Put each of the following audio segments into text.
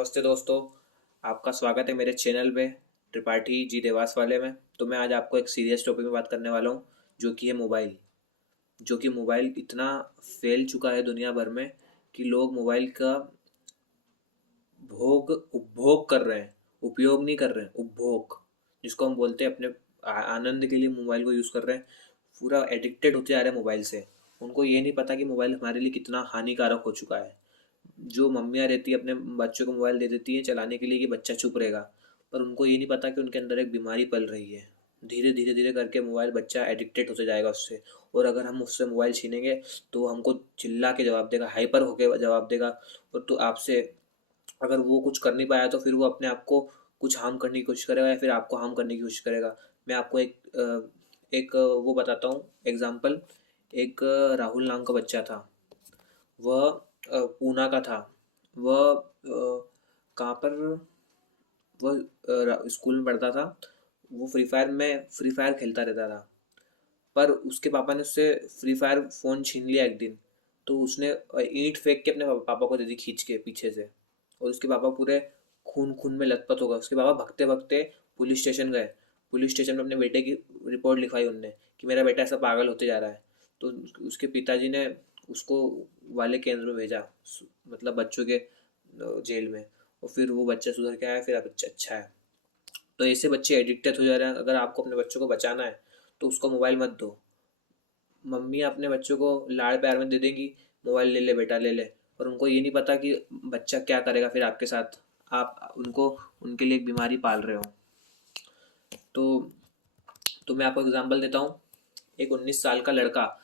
नमस्ते दोस्तों। आपका स्वागत है मेरे चैनल पे त्रिपाठी जी देवास वाले में। तो मैं आज आपको एक सीरियस टॉपिक में बात करने वाला हूँ, जो कि है मोबाइल। जो कि मोबाइल इतना फैल चुका है दुनिया भर में कि लोग मोबाइल का उपभोग कर रहे हैं। उपयोग नहीं कर रहे हैं, उपभोग, जिसको हम बोलते हैं अपने आनंद के लिए मोबाइल को यूज़ कर रहे हैं। पूरा एडिक्टेड होते जा रहे हैं मोबाइल से। उनको ये नहीं पता कि मोबाइल हमारे लिए कितना हानिकारक हो चुका है। जो मम्मियाँ रहती है अपने बच्चों को मोबाइल दे देती हैं चलाने के लिए कि बच्चा चुप रहेगा, पर उनको ये नहीं पता कि उनके अंदर एक बीमारी पल रही है। धीरे धीरे धीरे करके मोबाइल बच्चा एडिक्टेड होते जाएगा उससे। और अगर हम उससे मोबाइल छीनेंगे तो वो हमको चिल्ला के जवाब देगा, हाइपर होके जवाब देगा। और तो आपसे अगर वो कुछ कर नहीं पाया तो फिर वो अपने आप को कुछ हार्म करने की कोशिश करेगा या फिर आपको हार्म करने की कोशिश करेगा। मैं आपको वो बताता हूँ एग्जाम्पल। एक राहुल नाम का बच्चा था। वह पूना का था। वह कहाँ पर वह स्कूल में पढ़ता था। वो फ्री फायर खेलता रहता था। पर उसके पापा ने उससे फ्री फायर फ़ोन छीन लिया एक दिन। तो उसने ईंट फेंक के अपने पापा को दे दी खींच के पीछे से। और उसके पापा पूरे खून खून में लथपथ हो गए। उसके पापा भगते भगते पुलिस स्टेशन गए। पुलिस स्टेशन में अपने बेटे की रिपोर्ट लिखवाई उनने कि मेरा बेटा ऐसा पागल होते जा रहा है। तो उसके पिताजी ने उसको वाले केंद्र में भेजा, मतलब बच्चों के जेल में। और फिर वो बच्चा सुधर के आया, फिर अब बच्चा अच्छा है। तो ऐसे बच्चे एडिक्टेड हो जा रहे हैं। अगर आपको अपने बच्चों को बचाना है तो उसको मोबाइल मत दो। मम्मी अपने बच्चों को लाड़ प्यार में दे देंगी, मोबाइल ले ले बेटा ले ले। और उनको ये नहीं पता कि बच्चा क्या करेगा फिर आपके साथ। आप उनको उनके लिए एक बीमारी पाल रहे हो। तो मैं आपको एग्जांपल देता हूँ। एक 19 साल का लड़का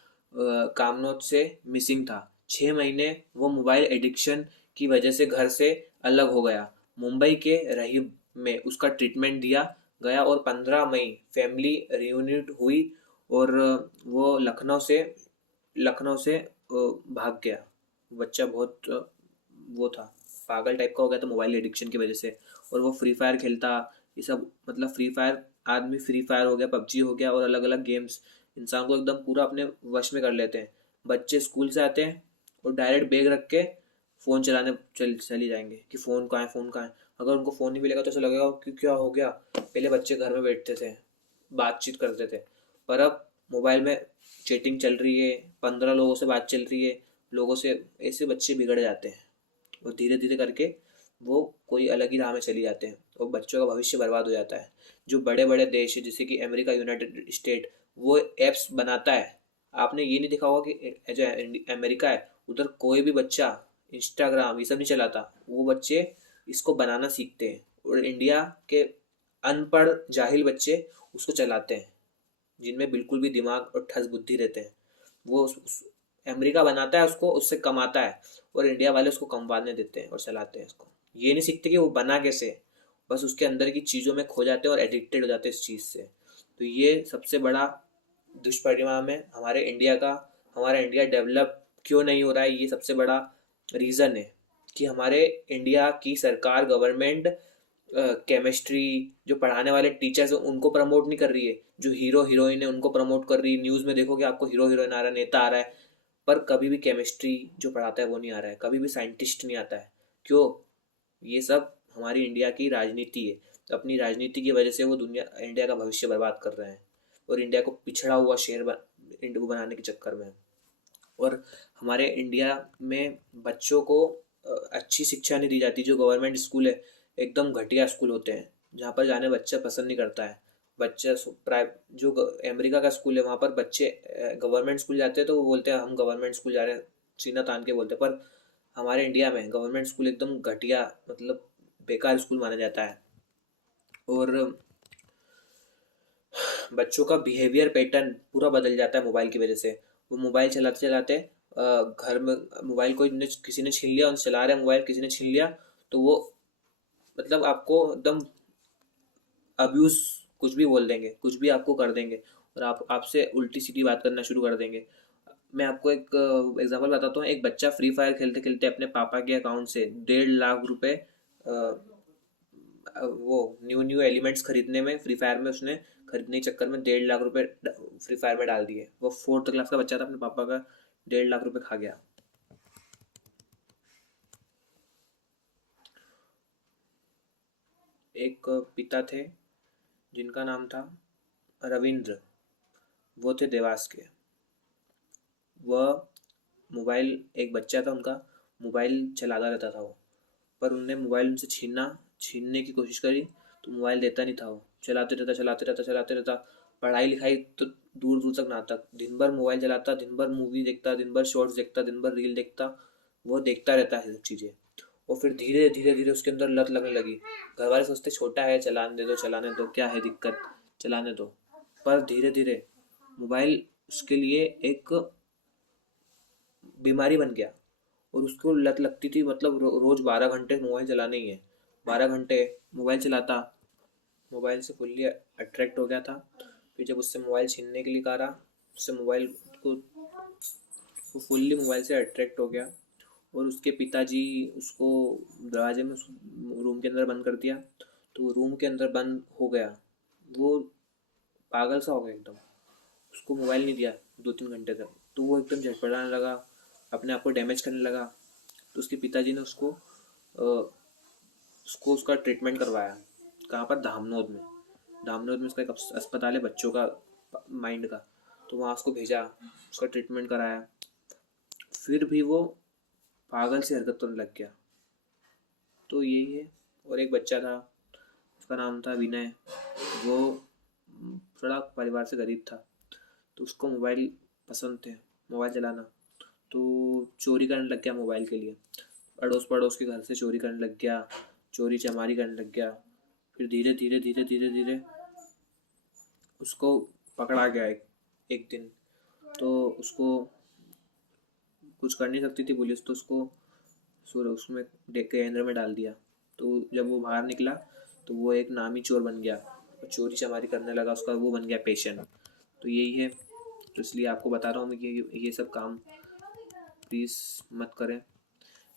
कामनौज से मिसिंग था। 6 महीने वो मोबाइल एडिक्शन की वजह से घर से अलग हो गया। मुंबई के रहीम में उसका ट्रीटमेंट दिया गया और 15 मई फैमिली रियूनिट हुई। और वो लखनऊ से भाग गया। बच्चा बहुत वो था, पागल टाइप का हो गया था मोबाइल एडिक्शन की वजह से। और वो फ्री फायर खेलता, ये सब मतलब फ्री फायर, आदमी फ्री फायर हो गया, पबजी हो गया और अलग अलग गेम्स इंसान को एकदम पूरा अपने वश में कर लेते हैं। बच्चे स्कूल से आते हैं और डायरेक्ट बैग रख के फ़ोन चलाने चली जाएंगे कि फ़ोन कहाँ है, फ़ोन कहाँ है। अगर उनको फ़ोन नहीं मिलेगा तो ऐसा लगेगा कि क्या हो गया। पहले बच्चे घर में बैठते थे, बातचीत करते थे, पर अब मोबाइल में चैटिंग चल रही है, 15 लोगों से बात चल रही है, लोगों से। ऐसे बच्चे बिगड़ जाते हैं और धीरे धीरे करके वो कोई अलग ही राह में चली जाते हैं और बच्चों का भविष्य बर्बाद हो जाता है। जो बड़े बड़े देश है जैसे कि अमेरिका, यूनाइटेड स्टेट, वो एप्स बनाता है। आपने ये नहीं देखा होगा कि जो अमेरिका है उधर कोई भी बच्चा इंस्टाग्राम ये सब नहीं चलाता। वो बच्चे इसको बनाना सीखते हैं। और इंडिया के अनपढ़ जाहिल बच्चे उसको चलाते हैं, जिनमें बिल्कुल भी दिमाग और ठस बुद्धि रहते हैं। वो अमेरिका बनाता है उसको, उससे कमाता है। और इंडिया वाले उसको कमवाने देते हैं और चलाते हैं उसको। ये नहीं सीखते कि वो बना कैसे, बस उसके अंदर की चीज़ों में खो जाते हैं और एडिक्टेड हो जाते हैं इस चीज़ से। तो ये सबसे बड़ा दुष्परिणाम है हमारे इंडिया का। हमारा इंडिया डेवलप क्यों नहीं हो रहा है, ये सबसे बड़ा रीज़न है कि हमारे इंडिया की सरकार, गवर्नमेंट केमिस्ट्री जो पढ़ाने वाले टीचर्स हैं उनको प्रमोट नहीं कर रही है। जो हीरो हीरोइन है उनको प्रमोट कर रही है। न्यूज़ में देखोगे आपको हीरो हीरोइन आ रहा है, नेता आ रहा है, पर कभी भी केमिस्ट्री जो पढ़ाता है वो नहीं आ रहा है, कभी भी साइंटिस्ट नहीं आता है। क्यों? ये सब हमारी इंडिया की राजनीति है। अपनी राजनीति की वजह से वो इंडिया का भविष्य बर्बाद कर रहे हैं और इंडिया को पिछड़ा हुआ इंडिया को बनाने के चक्कर में। और हमारे इंडिया में बच्चों को अच्छी शिक्षा नहीं दी जाती। जो गवर्नमेंट स्कूल है एकदम घटिया स्कूल होते हैं, जहाँ पर जाने बच्चा पसंद नहीं करता है। बच्चा अमेरिका का स्कूल है वहाँ पर बच्चे गवर्नमेंट स्कूल जाते हैं तो वो बोलते हैं हम गवर्नमेंट स्कूल जा रहे हैं, सीना तान के बोलते हैं। पर हमारे इंडिया में गवर्नमेंट स्कूल एकदम घटिया, मतलब बेकार स्कूल माना जाता है। और बच्चों का बिहेवियर पैटर्न पूरा बदल जाता है मोबाइल की वजह से। वो मोबाइल चलाते चलाते घर में मोबाइल किसी ने छीन लिया, उनसे चला रहे हैं मोबाइल, किसी ने छीन लिया तो वो मतलब आपको एकदम अब्यूज, कुछ भी बोल देंगे, कुछ भी आपको कर देंगे और आप आपसे उल्टी सीधी बात करना शुरू कर देंगे। मैं आपको एक एग्जांपल बताता हूँ। एक बच्चा फ्री फायर खेलते खेलते अपने पापा के अकाउंट से 1.5 लाख रुपए वो न्यू न्यू एलिमेंट्स खरीदने में, फ्री फायर में उसने खरीदने के चक्कर में 1.5 लाख रुपए फ्री फायर में डाल दिए। वो 4th क्लास का बच्चा था, अपने पापा का 1.5 लाख रुपए खा गया। एक पिता थे जिनका नाम था रविंद्र। वो थे देवास के। वह मोबाइल, एक बच्चा था उनका, मोबाइल चलाता रहता था वो। पर उनने मोबाइल उनसे छीनने की कोशिश करी तो मोबाइल देता नहीं था वो। चलाते रहता। पढ़ाई लिखाई तो दूर दूर तक ना तक, दिन भर मोबाइल चलाता, दिन भर मूवी देखता, दिन भर शॉर्ट्स देखता, दिन भर रील देखता। वो देखता रहता है सब चीज़ें। और फिर धीरे धीरे धीरे उसके अंदर लत लगने लगी। घर वाले सोचते छोटा है, चलाने दो, क्या है दिक्कत, चलाने दो। पर धीरे धीरे मोबाइल उसके लिए एक बीमारी बन गया। और उसको लत लगती थी, मतलब रोज 12 घंटे मोबाइल चलाना ही है। 12 घंटे मोबाइल चलाता, मोबाइल से फुल्ली अट्रैक्ट हो गया था। फिर जब उससे मोबाइल छीनने के लिए कहा, उससे मोबाइल को, वो फुल्ली मोबाइल से अट्रैक्ट हो गया। और उसके पिताजी उसको दरवाजे में रूम के अंदर बंद कर दिया। तो वो रूम के अंदर बंद हो गया। वो पागल सा हो गया एकदम। उसको मोबाइल नहीं दिया 2-3 घंटे तक। तो वो एकदम झटपटाने लगा, अपने आप को डैमेज करने लगा। तो उसके पिताजी ने उसका ट्रीटमेंट करवाया। कहाँ पर? धामनोद में। धामनोद में उसका एक अस्पताल है बच्चों का, माइंड का। तो वहाँ उसको भेजा, उसका ट्रीटमेंट कराया। फिर भी वो पागल सी हरकत करने लग गया। तो यही है। और एक बच्चा था, उसका नाम था विनय। वो थोड़ा परिवार से गरीब था। तो उसको मोबाइल पसंद थे, मोबाइल चलाना। तो चोरी करने लग गया मोबाइल के लिए। अड़ोस पड़ोस के घर से चोरी करने लग गया, चोरी चमारी करने लग गया। फिर धीरे धीरे धीरे धीरे धीरे उसको पकड़ा गया एक दिन। तो उसको कुछ कर नहीं सकती थी पुलिस, तो उसको उसमें केंद्र में डाल दिया। तो जब वो बाहर निकला तो वो एक नामी चोर बन गया और चोरी चमारी करने लगा। उसका वो बन गया पेशन। तो यही है। तो इसलिए आपको बता रहा हूँ मैं कि ये सब काम प्लीज़ मत करें।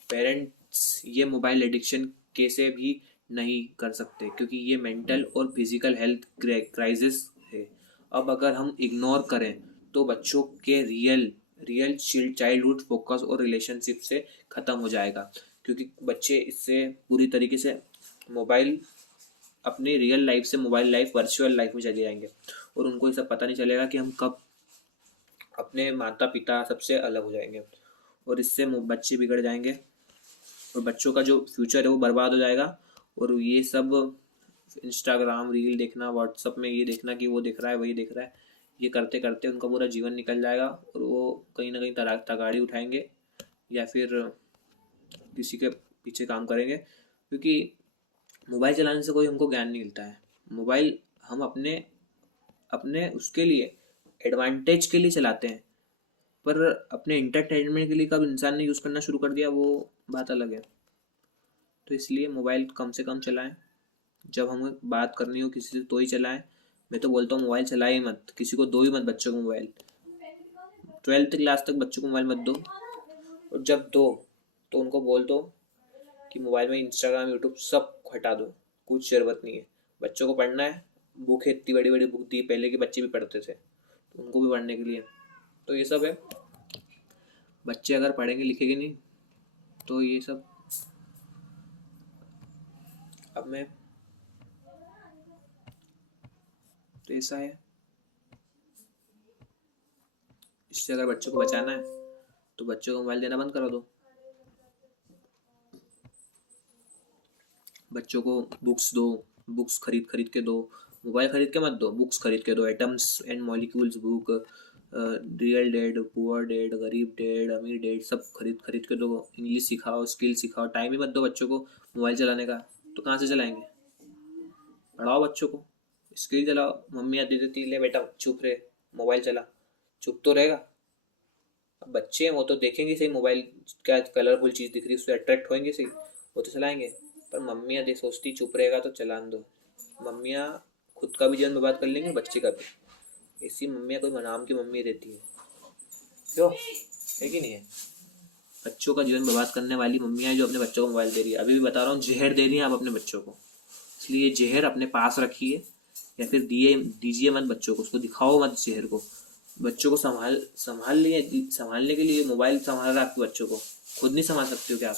पेरेंट्स ये मोबाइल एडिक्शन कैसे भी नहीं कर सकते, क्योंकि ये मेंटल और फिजिकल हेल्थ क्राइसिस है। अब अगर हम इग्नोर करें तो बच्चों के रियल रियल चाइल्डहुड फोकस और रिलेशनशिप से ख़त्म हो जाएगा। क्योंकि बच्चे इससे पूरी तरीके से मोबाइल, अपनी रियल लाइफ से मोबाइल लाइफ, वर्चुअल लाइफ में चले जाएंगे। और उनको ये सब पता नहीं चलेगा कि हम कब अपने माता पिता सबसे अलग हो जाएंगे। और इससे बच्चे बिगड़ जाएंगे और बच्चों का जो फ्यूचर है वो बर्बाद हो जाएगा। और ये सब इंस्टाग्राम रील देखना, व्हाट्सअप में ये देखना कि वो देख रहा है, वही देख रहा है, ये करते करते उनका पूरा जीवन निकल जाएगा। और वो कहीं ना कहीं तगाड़ी उठाएंगे या फिर किसी के पीछे काम करेंगे। क्योंकि मोबाइल चलाने से कोई हमको ज्ञान नहीं मिलता है। मोबाइल हम अपने अपने उसके लिए, एडवांटेज के लिए चलाते हैं। पर अपने इंटरटेनमेंट के लिए कब इंसान ने यूज़ करना शुरू कर दिया, वो बात अलग है। तो इसलिए मोबाइल कम से कम चलाएं। जब हमें बात करनी हो किसी से तो ही चलाएं। मैं तो बोलता हूँ मोबाइल चलाए ही मत, किसी को दो ही मत बच्चों को मोबाइल। 12th क्लास तक बच्चों को मोबाइल मत दो। और जब दो तो उनको बोल दो कि मोबाइल में इंस्टाग्राम यूट्यूब सब हटा दो, कुछ ज़रूरत नहीं है। बच्चों को पढ़ना है, बुक है, इतनी बड़ी बड़ी बुक दी, पहले के बच्चे भी पढ़ते थे, तो उनको भी पढ़ने के लिए। तो ये सब है। बच्चे अगर पढ़ेंगे लिखेंगे नहीं तो ये सब। अब मैं, तो ऐसा है। इससे अगर बच्चों को बचाना है तो बच्चों को मोबाइल देना बंद करा दो। बच्चों को बुक्स दो, बुक्स खरीद खरीद के दो। मोबाइल खरीद के मत दो, बुक्स खरीद के दो। Atoms and molecules book, real dead, poor dead, गरीब डेड, अमीर डेड, सब खरीद खरीद के दो। इंग्लिश सिखाओ, स्किल सिखाओ। टाइम ही मत दो बच्चों को मोबाइल चलाने का, तो कहाँ से चलाएंगे? पढ़ाओ बच्चों को, स्किल चलाओ। मम्मी दे देती, ले बेटा चुप रहे, मोबाइल चला, चुप तो रहेगा। अब बच्चे हैं, वो तो देखेंगे सही मोबाइल, क्या कलरफुल चीज़ दिख रही है उससे अट्रैक्ट होंगे सही, वो तो चलाएंगे। पर मम्मियाँ देख सोचती चुप रहेगा तो चलान दो। मम्मियाँ खुद का भी जीवन बर्बाद कर लेंगे, बच्चे का भी। ऐसी मम्मियाँ कोई नाम की मम्मी रहती है, क्यों है कि नहीं है? बच्चों का जीवन बर्बाद करने वाली मम्मियाँ जो अपने बच्चों को मोबाइल दे रही है, अभी भी बता रहा हूँ, जहर दे रही है आप अपने बच्चों को। इसलिए जहर अपने पास रखिए, या फिर दीजिए मत बच्चों को, उसको दिखाओ मत जहर को। बच्चों को संभालने के लिए मोबाइल संभाल रहा है आपके बच्चों को, खुद नहीं संभाल सकते हो क्या आप?